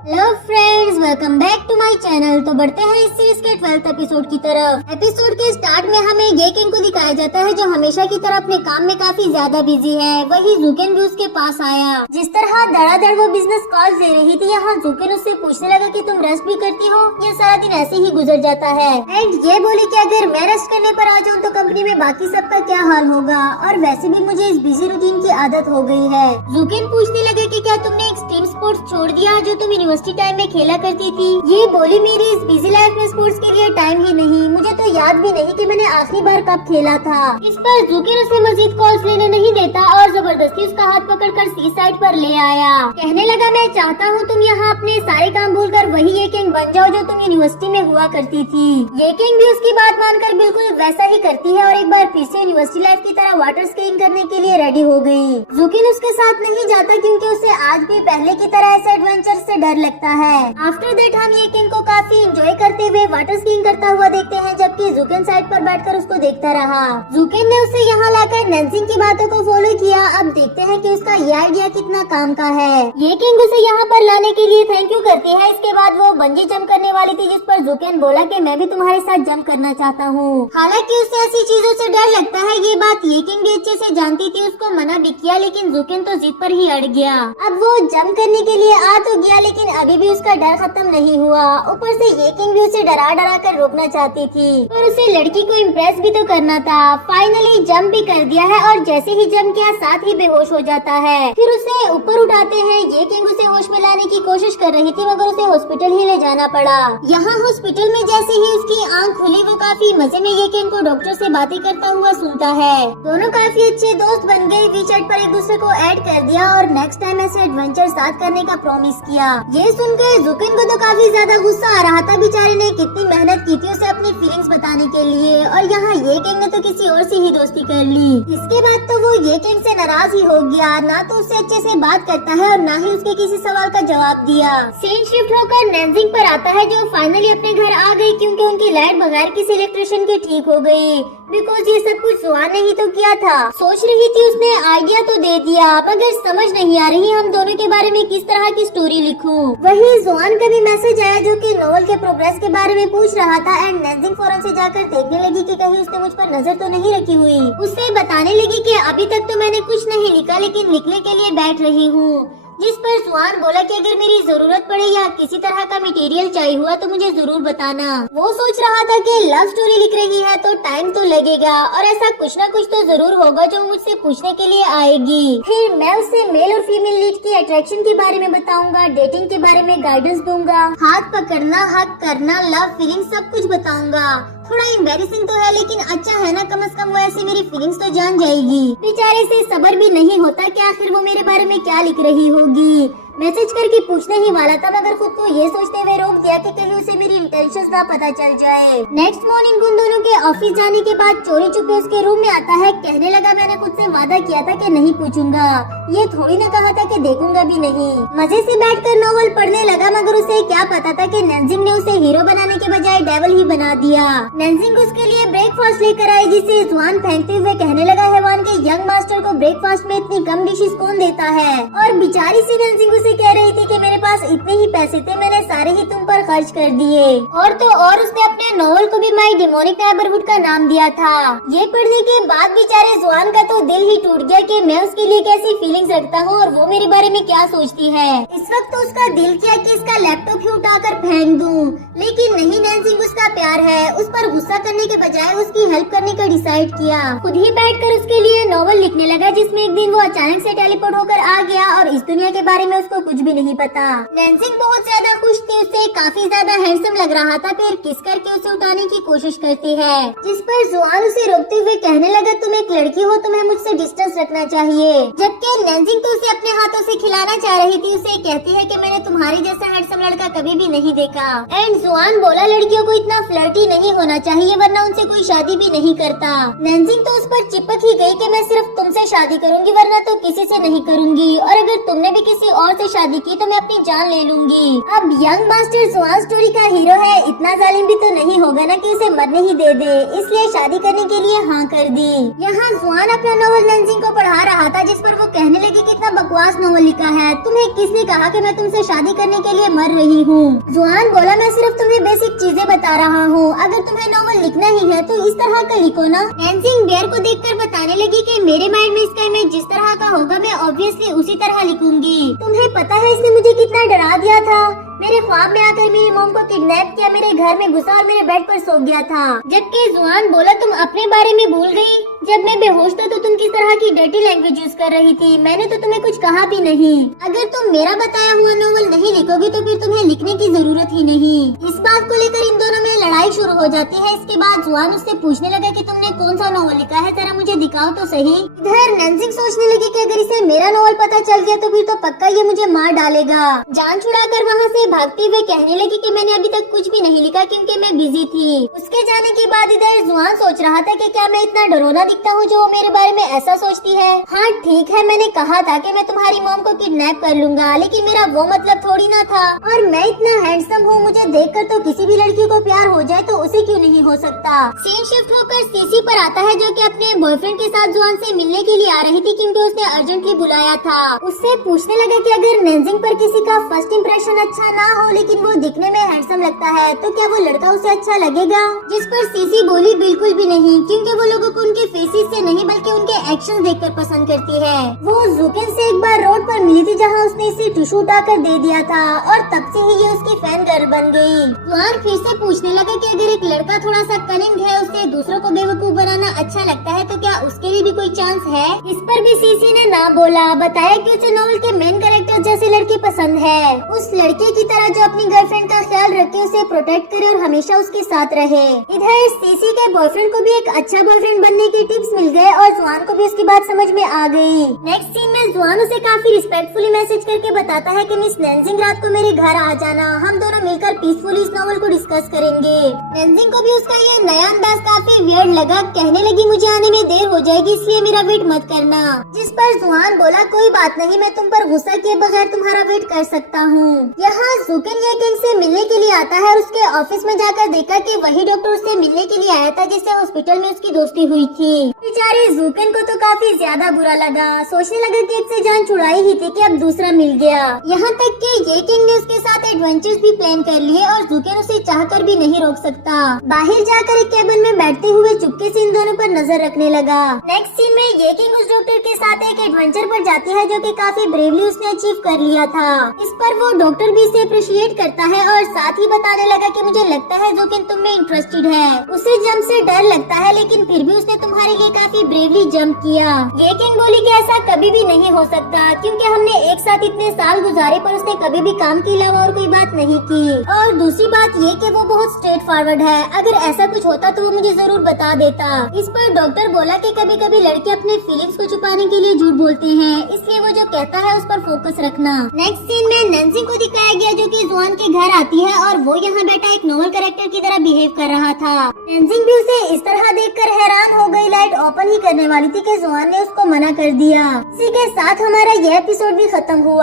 Hello friends, welcome back to my channel. तो बढ़ते हैं इस सीरीज के 12th एपिसोड की तरफ। एपिसोड के स्टार्ट में हमें ये किंग को दिखाया जाता है जो हमेशा की तरह अपने काम में काफी ज्यादा बिजी है। वही जूकेन भी उसके पास आया। जिस तरह धड़ाधड़ वो बिजनेस कॉल दे रही थी, यहाँ जूकेन उससे पूछने लगा कि तुम रेस्ट भी करती हो या सारा दिन ऐसे ही गुजर जाता है। एंड ये बोली कि अगर मैं रेस्ट करने पर आ जाऊँ तो कंपनी में बाकी सबका क्या हाल होगा, और वैसे भी मुझे इस बिजी रूटीन की आदत हो गई है। जूकेन पूछने लगे कि क्या तुमने एक्सट्रीम स्पोर्ट्स छोड़ दिया जो तुम यूनिवर्सिटी टाइम में खेला करती थी। ये बोली मेरी इस बिजी लाइफ में स्पोर्ट्स के लिए टाइम ही नहीं, मुझे तो याद भी नहीं कि मैंने आखिरी बार कब खेला था। इस पर जूकेन उसे मजीद कॉल्स लेने नहीं देता और जबरदस्ती उसका हाथ पकड़कर सी साइड पर ले आया। कहने लगा मैं चाहता हूँ तुम यहाँ अपने सारे काम भूलकर वही ये किंग बन जाओ जो तुम यूनिवर्सिटी में हुआ करती थी। ये किंग भी उसकी बात मानकर बिल्कुल वैसा ही करती है और एक बार फिर से यूनिवर्सिटी लाइफ की तरह वाटर स्कीइंग करने के लिए रेडी हो गई। जूकेन उसके साथ नहीं जाता क्योंकि उसे आज भी पहले की तरह ऐसे एडवेंचर से डर लगता है। आफ्टर दैट हम ये किंग को काफी एंजॉय करते हुए वाटर स्कीइंग करता हुआ देखते हैं, जबकि जूकेन साइड पर बैठकर उसको देखता रहा। जूकेन ने उसे यहाँ लाकर नैन्सिंग की बातों को फॉलो किया। अब देखते हैं कि उसका ये आइडिया कितना काम का है। ये किंग उसे यहाँ पर लाने के लिए थैंक यू करती है। इसके बाद वो बंजी जंप करने वाली थी, जिस पर जूकेन बोला कि मैं भी तुम्हारे साथ जंप करना चाहता हूँ। हालांकि उसे ऐसी चीजों से डर लगता है, ये बात ये किंग भी अच्छे से जानती थी। उसको मना भी किया लेकिन जूकेन तो जिद पर ही अड़ गया। अब वो जंप करने के लिए आ तो गया लेकिन अभी भी उसका डर खत्म नहीं हुआ। ऊपर से ये किंग भी उसे डरा डरा कर रोकना चाहती थी, पर उसे लड़की को इम्प्रेस भी तो करना था। फाइनली जंप भी कर दिया है और जैसे ही जंप किया साथ ही बेहोश हो जाता है। फिर उसे ऊपर उठाते हैं। ये किंग उसे होश में लाने की कोशिश कर रही थी मगर उसे हॉस्पिटल ही ले जाना पड़ा। यहाँ हॉस्पिटल में जैसे ही उसकी आंख खुली वो काफी मजे में ये किंग को डॉक्टर से बातें करता हुआ सुनता है। दोनों काफी अच्छे दोस्त बन गए। वीचैट पर एक दूसरे को ऐड कर दिया और नेक्स्ट टाइम ऐसे एडवेंचर साथ करने का प्रॉमिस किया। ये सुनकर जूकेन को तो काफी ज्यादा गुस्सा आ रहा था। बेचारे ने कितनी मेहनत की थी उसे अपनी फीलिंग्स बताने के लिए, और यहाँ ये किंग ने तो किसी और से ही दोस्ती कर ली। इसके बाद तो वो ये किंग से नाराज ही हो गया। ना तो उससे अच्छे से बात करता है और ना ही उसके किसी सवाल का जवाब दिया। सीन शिफ्ट होकर नैन्सिंग पर आता है जो फाइनली अपने घर आ गई क्योंकि उनकी लाइट बगैर किसी इलेक्ट्रिशियन के ठीक हो गई। बिकॉज ये सब कुछ जुआन ने ही तो किया था। सोच रही थी उसने आइडिया तो दे दिया मगर समझ नहीं आ रही हम दोनों के बारे में किस तरह की स्टोरी लिखूं। वही जुआन का भी मैसेज आया जो कि नोवेल के प्रोग्रेस के बारे में पूछ रहा था। एंड नैन्सिंग फौरन से जाकर देखने लगी कि कहीं उसने मुझ पर नजर तो नहीं रखी हुई। उससे बताने लगी कि अभी तक तो मैंने कुछ नहीं लिखा लेकिन लिखने के लिए बैठ रही हूँ। जिस पर जुआन बोला कि अगर मेरी जरूरत पड़े या किसी तरह का मटेरियल चाहिए हुआ तो मुझे जरूर बताना। वो सोच रहा था कि लव स्टोरी लिख रही है तो टाइम तो लगेगा और ऐसा कुछ ना कुछ तो जरूर होगा जो मुझसे पूछने के लिए आएगी। फिर मैं उससे मेल और फीमेल लीड की अट्रैक्शन के बारे में बताऊंगा, डेटिंग के बारे में गाइडेंस दूंगा, हाथ पकड़ना, हक करना, लव फीलिंग सब कुछ बताऊंगा। थोड़ा एम्बैरेसिंग तो है लेकिन अच्छा है ना, कम से कम वो ऐसे मेरी फीलिंग्स तो जान जाएगी। बेचारे से सब्र भी नहीं होता कि आखिर वो मेरे बारे में क्या लिख रही होगी। मैसेज करके पूछने ही वाला था मगर खुद को ये सोचते हुए रोक दिया कि कहीं उसे मेरी इंटेंशंस ना पता चल जाए। नेक्स्ट मॉर्निंग उन दोनों के ऑफिस जाने के बाद चोरी छुपे उसके रूम में आता है। कहने लगा मैंने खुद से वादा किया था कि नहीं पूछूंगा, ये थोड़ी ना कहा था कि देखूंगा भी नहीं। मजे से बैठकर नोवेल पढ़ने लगा मगर उसे क्या पता था कि नैन्सिंग ने उसे हीरो बनाने के बजाय डेविल ही बना दिया। नैन्सिंग उसके लिए ब्रेकफास्ट लेकर आई जिसे जुआन फेंकते हुए कहने लगा हैवान के यंग मास्टर को ब्रेकफास्ट में इतनी कम डिशेस कौन देता है। और बेचारी सी नैन्सिंग उसे कह रही थी कि मेरे पास इतने ही पैसे थे, मैंने सारे ही तुम पर खर्च कर दिए। और तो और उसने अपने नोवेल को भी माय डेमोनिक नेबरहुड का नाम दिया था। ये पढ़ने के बाद बेचारे जुआन का तो दिल ही टूट गया कि मैं उसके लिए कैसी फीलिंग्स रखता हूँ और वो मेरे बारे में क्या सोचती है। इस वक्त तो उसका दिल किया कि इसका लैपटॉप ही उठाकर फेंक दूं, लेकिन नहीं, नैन्सिंग उसका प्यार है। उस पर गुस्सा करने के बजाय उसकी हेल्प करने का डिसाइड किया। खुद ही बैठकर उसके लिए नोवेल लिखने लगा जिसमें एक दिन वो अचानक से टेलीपोर्ट होकर आ गया और इस दुनिया के बारे में उसको कुछ भी नहीं पता। नैन्सिंग बहुत ज्यादा खुश थी, उससे काफी ज्यादा हैंडसम लग रहा था। फिर किस करके उसे उठाने की कोशिश करती है जिस पर जुआन उसे रोकते हुए कहने लगा तुम एक लड़की हो, तुम्हें मुझसे डिस्टेंस रखना चाहिए। जबकि नैन्सिंग तो उसे अपने हाथों से खिलाना चाह रही थी। उसे कहती है कि मैंने तुम्हारी जैसा हैंडसम लड़का कभी भी नहीं देखा। एंड जुआन बोला लड़कियों को इतना फ्लर्टी नहीं होना चाहिए वरना उनसे कोई शादी भी नहीं करता। नैन्सिंग तो उस पर चिपक ही गई कि मैं मैं सिर्फ तुमसे शादी करूंगी वरना तो किसी से नहीं करूंगी, और अगर तुमने भी किसी और से शादी की तो मैं अपनी जान ले लूंगी। अब यंग मास्टर जुआन स्टोरी का हीरो है, इतना जालिम भी तो नहीं होगा ना कि उसे मरने ही दे दे, इसलिए शादी करने के लिए हाँ कर दी। यहाँ जुआन अपना नॉवल नैन्जिंग को पढ़ा रहा था, जिस पर वो कहने लगी कितना बकवास नॉवल लिखा है, तुम्हें किसने कहा कि मैं तुमसे शादी करने के लिए मर रही हूँ। जुआन बोला मैं सिर्फ तुम्हें बेसिक चीजें बता रहा हूँ, अगर तुम्हें नॉवल लिखना ही है तो इस तरह का लिखो ना। नैन्जिंग बेयर को देखकर बताने लगी कि मेरे माइंड में इसका इमेज जिस तरह का होगा मैं ऑब्वियसली उसी तरह लिखूंगी। तुम्हें पता है इसने मुझे कितना डरा दिया था, मेरे ख्वाब में आकर मेरी मॉम को किडनैप किया, मेरे घर में घुसा और मेरे बेड पर सो गया था। जबकि जुआन बोला तुम अपने बारे में भूल गई, जब मैं बेहोश था तो तुम किस तरह की डर्टी लैंग्वेज यूज कर रही थी, मैंने तो तुम्हें कुछ कहा भी नहीं। अगर तुम मेरा बताया हुआ नॉवल नहीं लिखोगी तो फिर तुम्हें लिखने की जरूरत ही नहीं। इस बात को लेकर इन दोनों में लड़ाई शुरू हो जाती है। इसके बाद जुआन उससे पूछने लगा कि तुमने कौन सा नॉवल लिखा है, जरा मुझे दिखाओ तो सही। इधर नैन्जिंग सोचने लगी कि अगर इसे मेरा नॉवल पता चल गया तो फिर तो पक्का ये मुझे मार डालेगा। जान छुड़ाकर वहाँ से भागते हुए कहने लगी कि मैंने अभी तक कुछ भी नहीं लिखा क्योंकि मैं बिजी थी। उसके जाने के बाद इधर जुआन सोच रहा था कि क्या मैं इतना डरोना दिखता हूँ जो वो मेरे बारे में ऐसा सोचती है। हाँ ठीक है, मैंने कहा था कि मैं तुम्हारी मॉम को किडनैप कर लूंगा, लेकिन मेरा वो मतलब थोड़ी ना था। और मैं इतना हैंडसम हूँ, मुझे देखकर तो किसी भी लड़की को प्यार हो जाए तो उसे क्यों नहीं हो सकता। सीन शिफ्ट होकर सीसी पर आता है जो कि अपने बॉयफ्रेंड के साथ जुआन से मिलने के लिए आ रही थी क्योंकि उसने अर्जेंटली बुलाया था। उससे पूछने लगा कि अगर नैन्जिंग पर किसी का फर्स्ट इम्प्रेशन अच्छा ना हो लेकिन वो दिखने में हैंडसम लगता है तो क्या वो लड़का उसे अच्छा लगेगा। जिस पर सीसी बोली बिल्कुल भी नहीं, क्योंकि वो लोगों को उनके फेसेस से नहीं बल्कि उनके एक्शन देखकर पसंद करती है। वो जुकिन से एक बार रोड पर मिली थी जहाँ उसने इसे टिश्यू उठाकर दे दिया था और तब से ही ये उसकी फैन गर्ल बन गई। जुआन फिर से पूछने लगा कि अगर एक लड़का थोड़ा सा कनिंग है, उसे दूसरों को बेवकूफ बनाना अच्छा लगता है तो क्या उसके लिए भी कोई चांस है। इस पर भी सीसी ने ना बोला, बताया कि उसे नॉवल के मेन कैरेक्टर जैसे लड़की पसंद है, उस लड़के की तरह जो अपनी गर्लफ्रेंड का ख्याल रखे, उसे प्रोटेक्ट करे और हमेशा उसके साथ रहे। इधर सीसी के बॉयफ्रेंड को भी एक अच्छा बॉयफ्रेंड बनने के टिप्स मिल गए और जुआन को भी उसकी बात समझ में आ गई। नेक्स्ट सीन में जुआन उसे काफी रिस्पेक्टफुली मैसेज करके बताता है कि मिस नैन्जिंग रात को मेरे घर आ जाना, हम दोनों मिलकर पीसफुली इस नॉवल को डिस्कस करेंगे। नैन्जिंग को भी उसका ये नया अंदाज काफी वियर्ड लगा, कहने लगी मुझे आने में देर हो जाएगी इसलिए मेरा वेट मत करना। जिस पर जुआन बोला कोई बात नहीं, मैं तुम पर गुस्सा किए बगैर तुम्हारा वेट कर सकता हूँ। यहाँ जुकिन ये किंग से मिलने के लिए आता है और उसके ऑफिस में जाकर देखा कि वही डॉक्टर उससे मिलने के लिए आया था जिससे हॉस्पिटल में उसकी दोस्ती हुई थी। बेचारे जुकिन को तो काफी ज्यादा बुरा लगा, सोचने लगा कि एक से जान छुड़ाई ही थी कि अब दूसरा मिल गया। यहाँ तक कि ये किंग ने उसके साथ एडवेंचर्स भी प्लान कर लिए और जुकिन उसे चाहकर भी नहीं रोक सकता। बाहर जाकर एक केबिन में बैठते हुए चुपके से इन दोनों पर नजर रखने लगा। नेक्स्ट सीन में ये किंग उस डॉक्टर के साथ एक एडवेंचर पर जाती है जो कि काफी ब्रेवली उसने अचीव कर लिया था। इस पर वो डॉक्टर भी इसे अप्रिशिएट करता है और साथ ही बताने लगा कि मुझे लगता है जुकिन तुम में इंटरेस्टेड है। उसे जंप से डर लगता है लेकिन फिर भी उसने तुम्हारे लिए काफी ब्रेवली जंप किया। ये किंग बोली कि ऐसा कभी भी नहीं हो सकता क्योंकि हमने एक साथ इतने साल गुजारे पर उसने कभी भी काम के अलावा और कोई बात नहीं की। और दूसरी बात ये कि वो बहुत स्ट्रेट फॉरवर्ड है, अगर ऐसा कुछ होता तो वो मुझे जरूर बता देता। इस पर डॉक्टर बोला कि कभी कभी लड़के अपने फीलिंग्स को छुपाने के लिए झूठ बोलते हैं, इसलिए वो जो कहता है उस पर फोकस रखना। नेक्स्ट सीन में नैन्जिंग को दिखाया गया जो कि जुआन के घर आती है और वो यहाँ बैठा एक नॉवल कैरेक्टर की तरह बिहेव कर रहा था। नैन्जिंग भी उसे इस तरह देखकर हैरान हो गई, लाइट ओपन ही करने वाली थी कि जुआन ने उसको मना कर दिया। इसी के साथ हमारा यह एपिसोड भी खत्म हुआ।